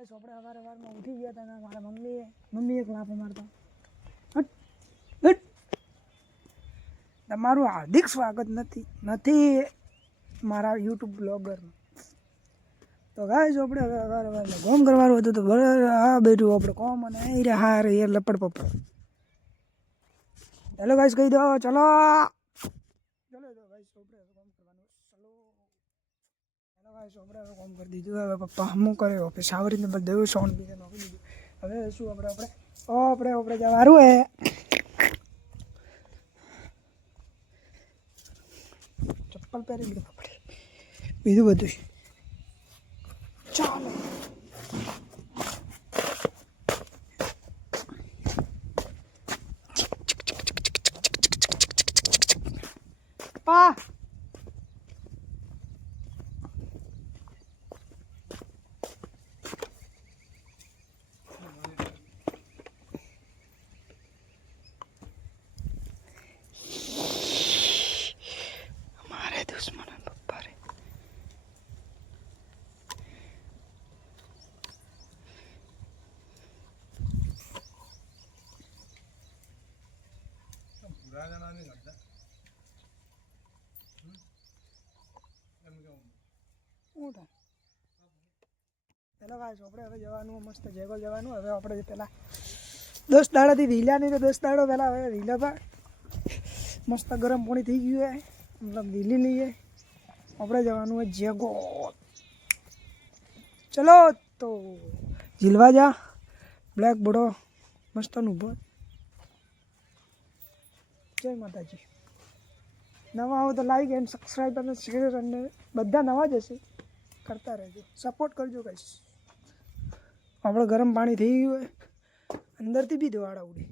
Guys આપણે સવારમાં ઉઠી ગયા હતા ને મારા મમ્મીએ એક લાફો મારતા હટ હટ તમારું હાર્દિક સ્વાગત નથી મારા યુટ્યુબ બ્લોગરમાં. તો ગાઈસ આપણે સવારમાં કોમ કરવાનું હતું તો હા બેઠું આપણે કોમ અને અહીં રે હા રે લપડ પપડ. હેલો ગાઈસ કહી દો ચલો ચલો તો ગાઈસ આપણે કોમ કરવાનું ચલો. હેલો ગાઈસ આપણે કોમ કરી દીધું. હવે પપ્પા હમું કરે ઓફિસ આવરીને બધું સોન બીને નોખી દીધું. હવે શું આપણે જવાનું હે ચપ્પલ પહેરી લીધું પડે બીજું બધું ચાલો. પપ્પા દુશ્મન પપ્પા રે પેલા ગાઈસ આપણે હવે જવાનું મસ્ત જેગોલ જવાનું. હવે આપણે પેલા 10 દાડાથી વીલા નહીં તો 10 દાડો પહેલાં હવે વીલા પર મસ્ત ગરમ પાણી થઈ ગયું હોય મતલબ વીલી લઈએ. આપણે જવાનું હોય જેગોલ. ચલો તો ઝીલવા જા બ્લેક બોડો મસ્ત ઊભો. જય માતાજી. નવા આવો તો લાઈક એન્ડ સબસ્ક્રાઈબ અને શેર અને બધા નવા જ હશે કરતા રહેજો સપોર્ટ કરજો ગાઈસ. આપણે ગરમ પાણી થઈ ગયું હોય અંદરથી બી દવાડા ઉડી.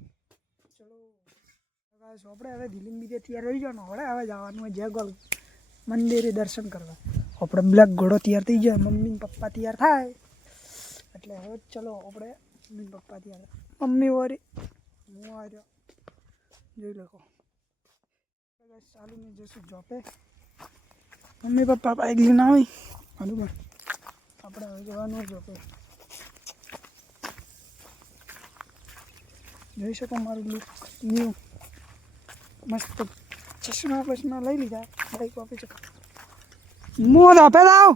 ચલો ગાઈસ આપણે હવે દિલ્હી બીજે તૈયાર રહી જવાનું. હવે જવાનું હોય જેગોલ મંદિરે દર્શન કરવા. આપણે બ્લેક ઘોડો તૈયાર થઈ જાય મમ્મી ને પપ્પા તૈયાર થાય એટલે હવે ચલો આપણે મમ્મી પપ્પા તૈયાર મમ્મી વરી હું આવ્યો જોઈ લખો ચાલુને જઈશું જોપે. મમ્મી પપ્પા બાઈક લઈને આવી બરાબર આપણે હવે જવાનું જોપે. જોઈ શકો મારું લુક ન્યૂ મસ્ત ચશ્મા લઈ લીધા બાઈક વાપી શકો મોં આપે દાવ.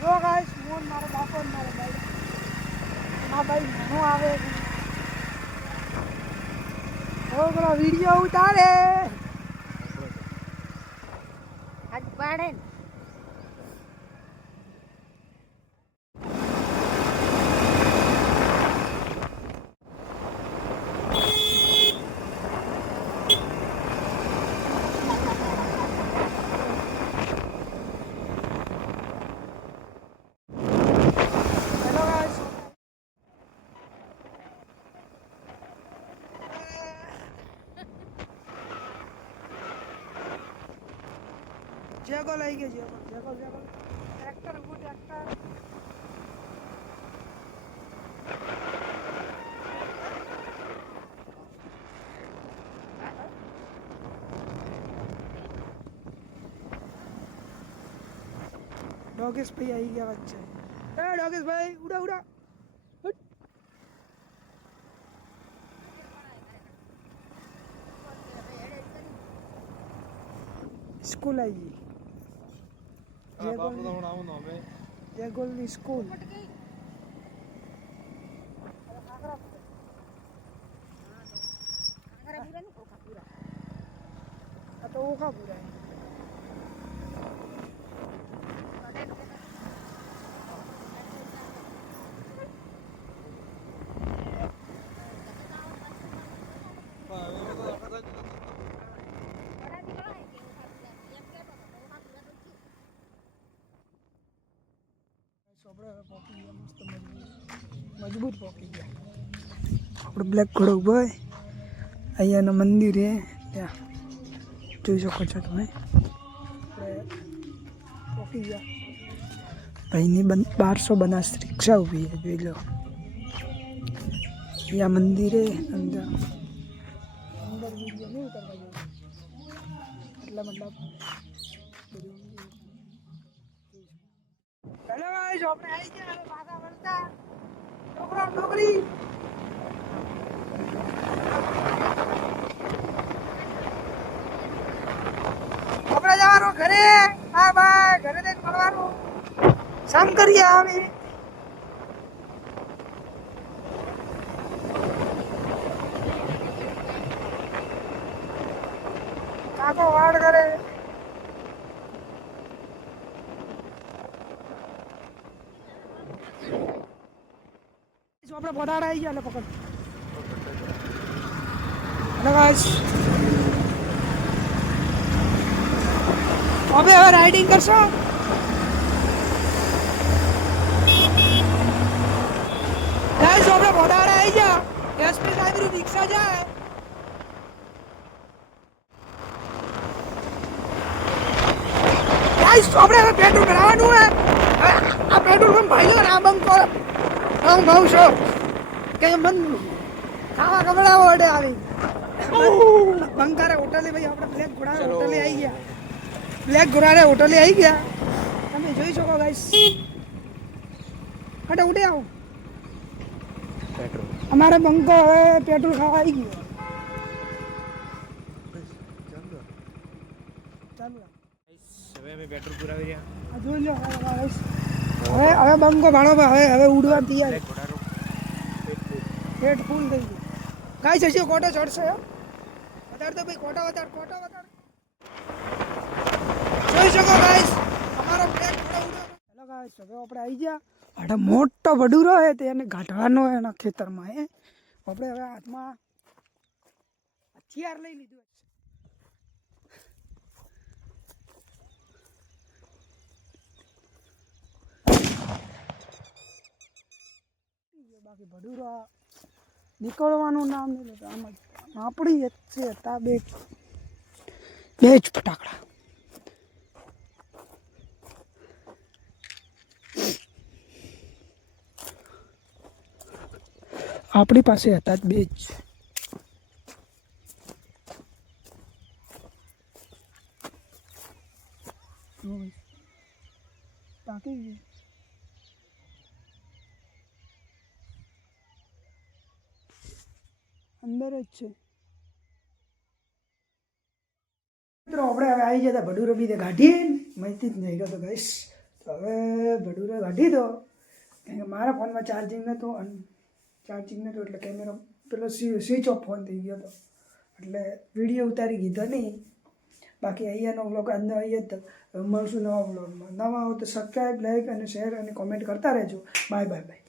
જો ગાઈસ મોન મારો બાપો ને મારો ભાઈ ના ભાઈ નાનો આવે ઓ પેલો વિડીયો ઉતારે આજ પાડે ને જેગોલ આવી ગયો. જેગોલ ટ્રેક્ટર ઉભું ટ્રેક્ટર ડોગેશ ભાઈ આવી ગયા વચ્ચે. એ ડોગેશ ભાઈ ઉડા સ્કૂલ આવી ગઈ જેગોલની સ્કૂલ. આ તો ઓખા પૂરા મજબૂત પોકી ગયા. આપણે બ્લેક ઘોડો ઉભો હોય અહીંયાનું મંદિર છે ત્યાં જોઈ શકો છો તમે. આપણે પોકી ગયા ભાઈની 1200 બનાસ રિક્ષા ઊભી છે જોઈ લો. યા મંદિરે અંદર અંદર વિડીયો નહીં ઉતારવા જેવું એટલે મતલબ હેલો ગાઈસ આપણે આવી ગયા હવે પાછા વળતા છોકરા છોકરી આપણે જવાનું ઘરે હા ભાઈ ઘરે જઈને મળવાનું શામ કરીએ આવી કાકો વાડ કરે આપણે પોતાડા આવી ગયા એટલે પકડ હેલો ગાઈસ હવે રાઇડિંગ કરશો ગાઈસ આપણે પોતાડા આવી ગયા એસપી સાહેબની રિક્ષા જાય ગાઈસ આપણે હવે પેટ્રોલ ભરાવાનું હે આ પેટ્રોલ પંપ ભાઈઓ ના બંકો હું ભાવ છો કે મન ખાવા કપડા ઓડે આવી બંકારે હોટલે ભાઈ આપણે બ્લેક ઘોડા હોટલે આવી ગયા બ્લેક ઘોડાને હોટલે આવી ગયા તમે જોઈ શકો ગાઈસ હટે ઉડે આવો અમારે બંકો હવે પેટ્રોલ ખાવા આવી ગયો ચાલો હવે અમે પેટ્રોલ પુરાવી રહ્યા આ જોઈ લો ગાઈસ હવે બંકો ભાણો હવે ઉડવા તૈયાર પેટ ફૂલ થઈ ગયું ગાઈસ હજી કોટો ચડશે વધારે તો ભાઈ કોટો વધાર જોઈ શકો ગાઈસ અમારો બ્લેક ઘોડો ઉડ્યો હેલો ગાઈસ હવે આપણે આવી ગયા આટો મોટો વડુરો હે તેને ગાંઠવાનો એના ખેતરમાં હે આપણે હવે હાથમાં હથિયાર લઈ લીધું બાકી ભડુરા નીકળવાનું નામ નહીં લેતા આમ જ આપણી જ છે તા બે જ ફટાકડા આપણી પાસે હતા જ બે જ તાકી અંદર જ છે મિત્રો આપણે હવે આવી જતા ભડુરો બી કાઢીએ માહિતી જ નહીં ગયો તો ગાઈસ તો હવે ભડુરો કાઢી દો કારણ કે મારા ફોનમાં ચાર્જિંગ નહોતું અને ચાર્જિંગ નહોતું એટલે કેમેરો પેલો સ્વિચ ઓફ ફોન થઈ ગયો હતો એટલે વિડીયો ઉતારી દીધો નહીં બાકી અહીંયાનો વ્લોગ અંદર અહીંયા જ મળશું નવા વ્લોગમાં નવા હો તો સબસ્ક્રાઈબ લાઈક અને શેર અને કોમેન્ટ કરતા રહેજો બાય બાય બાય